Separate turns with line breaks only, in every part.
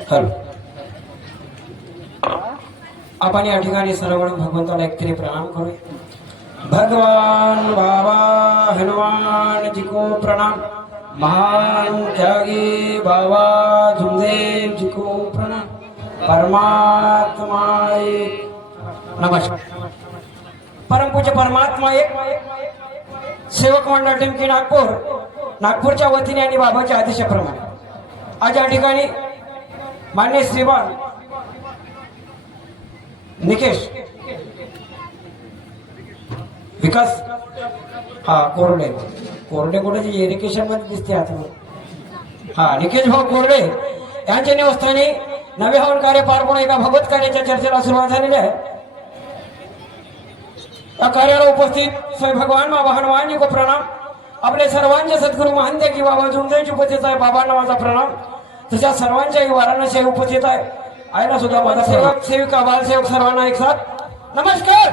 Hello. आपण या ठिकाणी सर्व भगवंताला एकतरी प्रणाम करू. भगवान बाबा हनुमान जी को प्रणाम. महान त्यागी बाबा झुमदेव जी को प्रणाम. परमात्मा एक. नमस्कार. परमपूज्य परमात्मा एक. सेवक मंडळ टिमकी नागपूर. नागपूरच्या वतीने आणि बाबाच्या आदेशाप्रमाणे. आज या ठिकाणी मान्य श्रीमान निकेश विकास हा कोरडे. कोरडे कुठे? इरिगेशनमध्ये दिसते आता. हा निकेश भाऊ कोरडे. यांच्या निवस्थानी नवे हवन कार्य पार पडून एका भगवत कार्याच्या चर्चेला सुरुवात झालेली आहे. या कार्याला उपस्थित स्वयं भगवान बाबा हनुमानजी को प्रणाम. आपले सर्वांचे सद्गुरू महंत की बाबा जुमदेवची उपस्थित आहे. बाबांना माझा प्रणाम. तशा सर्वांच्याही वाराणसी उपस्थित आहे. आयला सुद्धा माझा सेवक सेविका बालसेवक सर्वांना एक साथ. नमस्कार!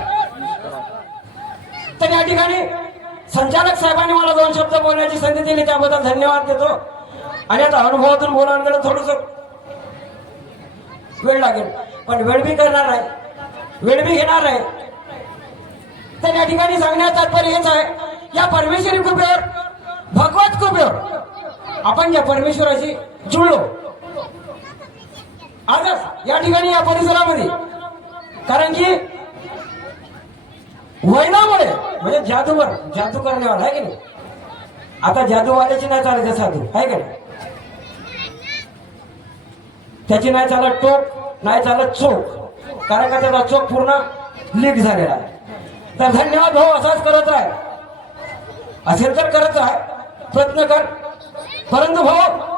तर या ठिकाणी संचालक साहेबांनी मला दोन शब्द बोलण्याची संधी दिली त्याबद्दल धन्यवाद देतो. आणि आता अनुभवातून बोलायला गेलं थोडस वेळ लागेल. पण वेळ बी करणार आहे. वेळ बी घेणार आहे. तर या ठिकाणी सांगण्यात तात्पर्य हेच आहे. या परमेश्वरी कृपेवर भगवत कृपेवर आपण या परमेश्वराची जुळलो. आजच या ठिकाणी या परिसरामध्ये. कारण की वैनामुळे म्हणजे जादूवर जादू करण्यावर आहे की नाही? आता जादूवाल्याची नाही चालायचं साधू आहे का नाही? त्याची नाही चालत टोक नाही चालत चोख. कारण का त्याचा चोख पूर्ण लीक झालेला आहे. तर धन्यवाद भाऊ असाच करत राह. असेल तर करत राह. प्रयत्न कर. परंतु भाऊ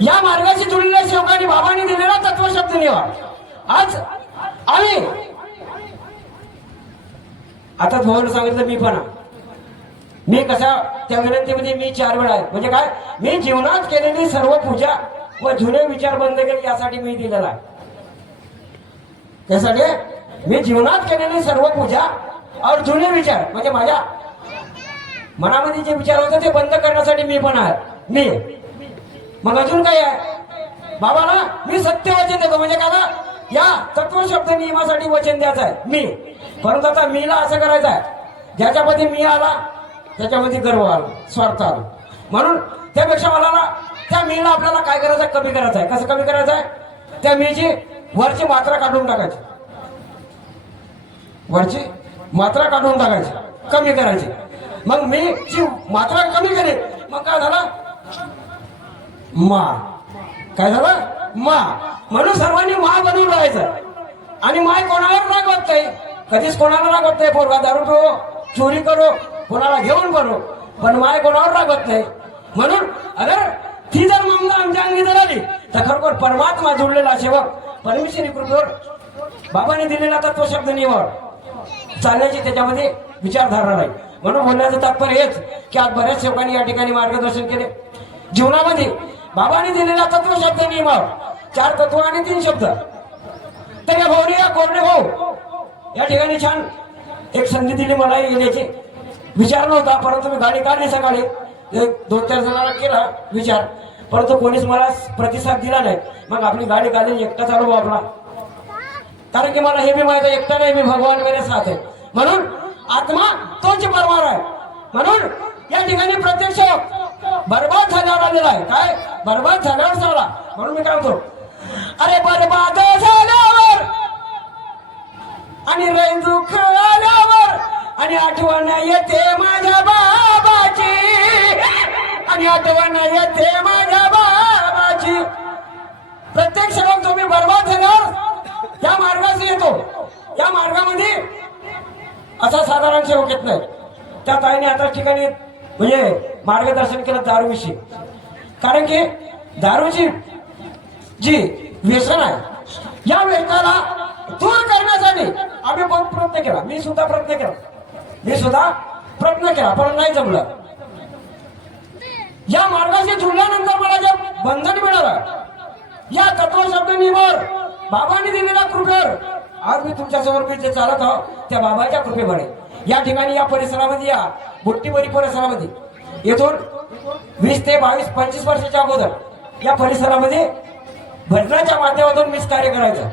या मार्गाची तुलना सेवकांनी बाबांनी दिलेला तत्वशब्द निवा आज आम्ही आता भाऊने सांगितलं मी पण. मी कसा त्या विनंतीमध्ये मी चार वेळा आहे. म्हणजे काय? मी जीवनात केलेली सर्व पूजा व जुने विचार बंद केले यासाठी मी दिलेला आहे. त्यासाठी मी जीवनात केलेली सर्व पूजा और जुने विचार म्हणजे माझ्या मनामध्ये जे विचार होते ते बंद करण्यासाठी मी पण आहे. मी मग अजून काय आहे? बाबा ना मी सत्य वचन देतो. म्हणजे का ना या तत्व शब्द नियमासाठी वचन द्यायचं आहे. मी. परंतु आता मीला असं करायचं आहे. ज्याच्यामध्ये मी आला त्याच्यामध्ये गर्व आला स्वार्थ आला. म्हणून त्यापेक्षा मला ना त्या मीला आपल्याला काय करायचं आहे? कमी करायचं आहे. कसं कमी करायचं आहे? त्या मीची वरची मात्रा काढून टाकायची. वरची मात्रा काढून टाकायची. कमी करायची. मग मी ची मात्रा कमी करेल मग काय झालं? मा. काय झालं? मा. म्हणून सर्वांनी मा बनून राहायचं. आणि माय कोणावर रागवत नाही कधीच कोणाला रागवत नाही पोरगा दारू पिओ चोरी करो कोणाला घेऊन करो पण माय कोणावर रागवत नाही म्हणून अगर ती जर ममता आमच्या अंगी जर आली तर खरोखर परमात्मा जोडलेला सेवक परमेश्वरी कृपेवर बाबाने दिलेला तत्व शब्द निवड चालण्याची त्याच्यामध्ये विचारधारणा नाही. म्हणून बोलण्याचं तात्पर्य हेच की आज बऱ्याच सेवकांनी या ठिकाणी मार्गदर्शन केले. जीवनामध्ये बाबांनी दिलेला तत्व शब्द नियमावर. चार तत्व आणि तीन शब्द. तर या भाऊने या कोरडे भाऊ या ठिकाणी छान एक संधी दिली मला येण्याची. विचार नव्हता परंतु मी गाडी काढली सकाळी. एक दोन चार जणांना केला विचार. परंतु कोणीच मला प्रतिसाद दिला नाही. मग आपली गाडी काढली एकटाच अनुभव आपला. कारण की मला हे बी माहीत आहे एकटा नाही मी भगवान मेरे साथ आहे. म्हणून आत्मा तोच परमार आहे. म्हणून या ठिकाणी प्रत्यक्ष बरबाद झाल्यावर आलेला आहे. काय? बरबाद झाल्यावर झाला म्हणून मी काय म्हणतो? अरे बरबाद झाल्यावर आणि रै दुःख आणि आठवण येते माझ्या बाबाची. आणि आठवण येते माझ्या बाबाची. प्रत्येक क्षण तुम्ही बरबाद झाल्यावर या मार्गाशी येतो. या मार्गामध्ये असा साधारण सेवक येत नाही. त्या ताईने आता ठिकाणी म्हणजे मार्गदर्शन केलं दारूविषयी. कारण की दारूची जी व्यसन आहे या व्यसनाला दूर करण्यासाठी आम्ही बहुत प्रयत्न केला. मी सुद्धा प्रयत्न केला. मी सुद्धा प्रयत्न केला पण नाही जमलं. या मार्गाशी जुळल्यानंतर मला जे बंधन मिळालं या तत्व शब्द निवर बाबांनी दिलेल्या कृपेवर आज मी तुमच्यासमोर मी जे चालत आहो त्या बाबाच्या कृपेमुळे या ठिकाणी या परिसरामध्ये या बुट्टीबरी परिसरामध्ये. येथून वीस ते बावीस पंचवीस वर्षाच्या अगोदर या परिसरामध्ये भजनाच्या माध्यमातून मीच कार्य करायचं.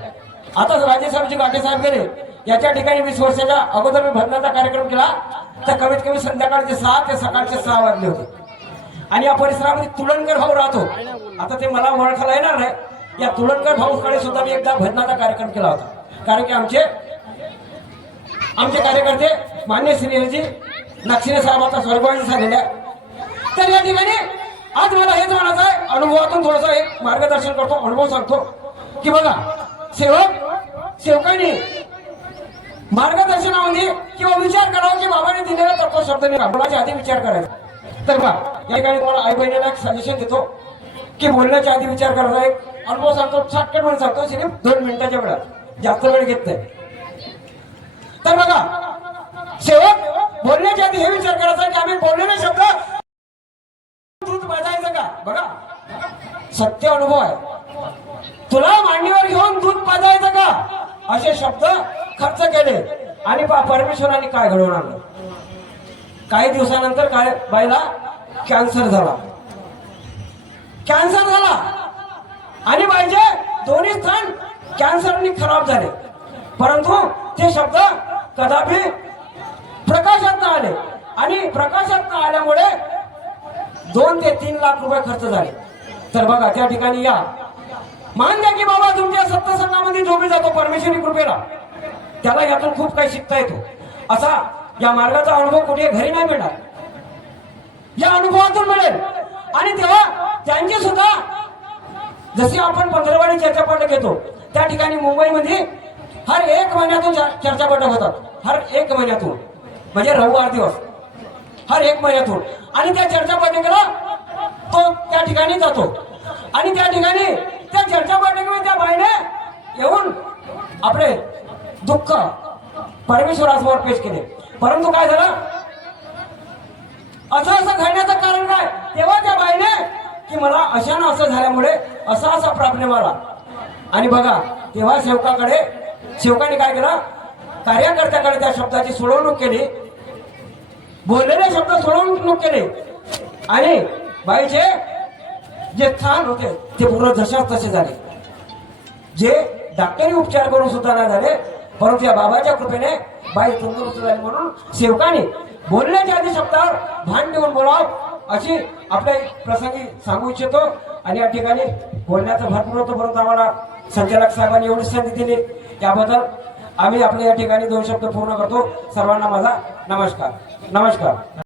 आता राजेसाहेबजी गाठे साहेब गेले. याच्या ठिकाणी वीस वर्षाच्या अगोदर मी भजनाचा कार्यक्रम केला. तर कमीत कमी संध्याकाळचे सहा ते सकाळचे सहा वाजले होते. आणि या परिसरामध्ये तुळणकर भाऊ राहतो. आता ते मला ओळखायला येणार नाही. या तुळणकर भाऊकडे सुद्धा मी एकदा भजनाचा कार्यक्रम केला होता. कारण की आमचे आमचे कार्यकर्ते मान्य श्रीजी नक्षिने साहेबांचा स्वर्गवासी झालेल्या तर या ठिकाणी आज मला हेच म्हणायचं आहे अनुभवातून थोडस एक मार्गदर्शन करतो अनुभव सांगतो. की बघा सेवक सेवकाने मार्गदर्शनामध्ये किंवा विचार करावा की बाबाने दिलेला तत्व शब्द बोलायच्या आधी विचार करायचा? तर बा या ठिकाणी तुम्हाला आई बहिणीला एक सजेशन देतो की बोलण्याच्या आधी विचार करायचा. एक अनुभव सांगतो शॉर्टकट म्हणून सांगतो सिनेम दोन मिनिटाच्या वेळात. जास्त वेळ घेत नाही. तर बघा सेवक बोलण्याच्या आधी हे विचार करायचा की आम्ही बोललेले शब्द दूध पाजायचं का? बघा. सत्य अनुभव आहे. तुला मांडीवर घेऊन दूध पाजायचं का? असे शब्द खर्च केले. आणि पा- परमेश्वराने काय घडवून आणलं? काही दिवसानंतर काय बाईला कॅन्सर झाला. कॅन्सर झाला. आणि पाहिजे दोन्ही स्थान कॅन्सरने खराब झाले. परंतु ते शब्द कदापि प्रकाशात न आले. आणि प्रकाशात न आल्यामुळे दोन ते तीन लाख रुपये खर्च झाले. तर बघा त्या ठिकाणी या. मान द्या की बाबा तुमच्या सत्तसंघामध्ये जो बी जातो परमेश्वरी कृपेला त्याला यातून खूप काही शिकता येतो. असा या मार्गाचा अनुभव कुठे घरी नाही मिळणार. या अनुभवातून मिळेल. आणि तेव्हा त्यांची सुद्धा जशी आपण पंधरवाडी चर्चापटक घेतो त्या ठिकाणी मुंबईमध्ये हर एक महिन्यातून चर्चापटक होतात. हर एक महिन्यातून. म्हणजे रविवार दिवस. हर एक महिन्यातून. आणि त्या चर्चा बैठकीला तो त्या ठिकाणी जातो. आणि त्या ठिकाणी त्या चर्चा बैठकीमध्ये त्या बाईने येऊन आपले दुःख परमेश्वरासमोर पेश केले. परंतु काय झालं? असं असं घडण्याचं कारण काय? तेव्हा त्या बाईने की मला अशानं असं झाल्यामुळे असा असा प्रॉब्लेम आला आणि बघा तेव्हा सेवकाकडे सेवकाने काय केलं? कार्यकर्त्याकडे त्या शब्दाची सोडवणूक केली. बोललेले शब्द सोडून सोडवणूक केले. आणि बाईचे जे स्थान होते ते पूर्ण जशाच तसे झाले. जे डॉक्टरी उपचार करून सुद्धा नाही झाले परंतु या बाबाच्या कृपेने बाई तंदुरुस्त झाली म्हणून सेवकाने बोलण्याच्या आधी शब्दावर भान देऊन बोलाव अशी आपल्या प्रसंगी सांगू इच्छितो. आणि या ठिकाणी बोलण्याचं भरपूर होतं परंतु आम्हाला संचालक साहेबांनी एवढी संधी दिली. त्याबद्दल आम्ही आपल्या या ठिकाणी दोन शब्द पूर्ण करतो. सर्वांना माझा नमस्कार. नमस्कार.